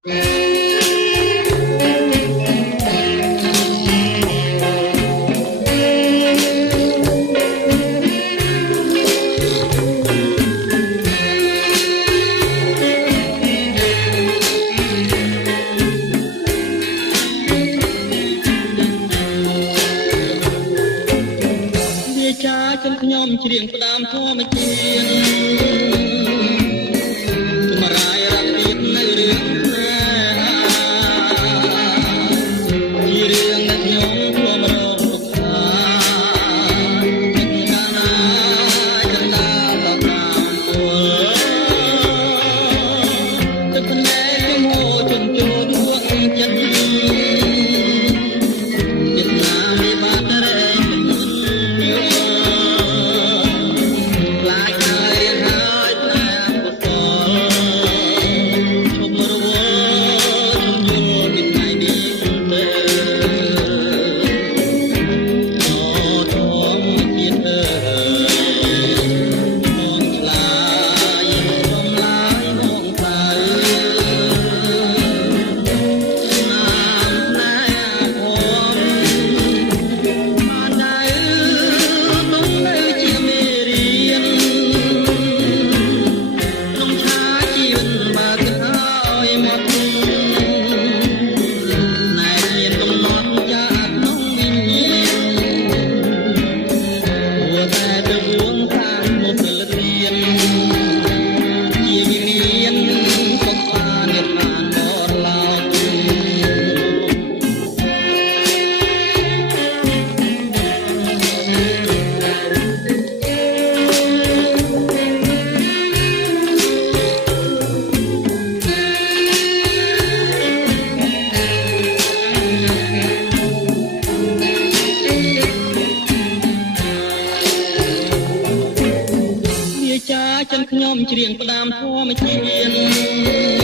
ចំខ្ញុំច្រៀងផ្ដាំធម៌ជាតិទុំរាយរាប់ទៀតនៅរឿងជារឿងដែលខ្ញុំធ្លាប់រងទុក្ខចិត្តកាលណាចន្ទាដល់តាមពលទឹកភ្នែកខ្ញុំហូរជន់ជោដួងចិត្តចិត្តណាមានបាត់រែងខ្ញុំច្រៀងផ្ដាំធម៌ជាតិ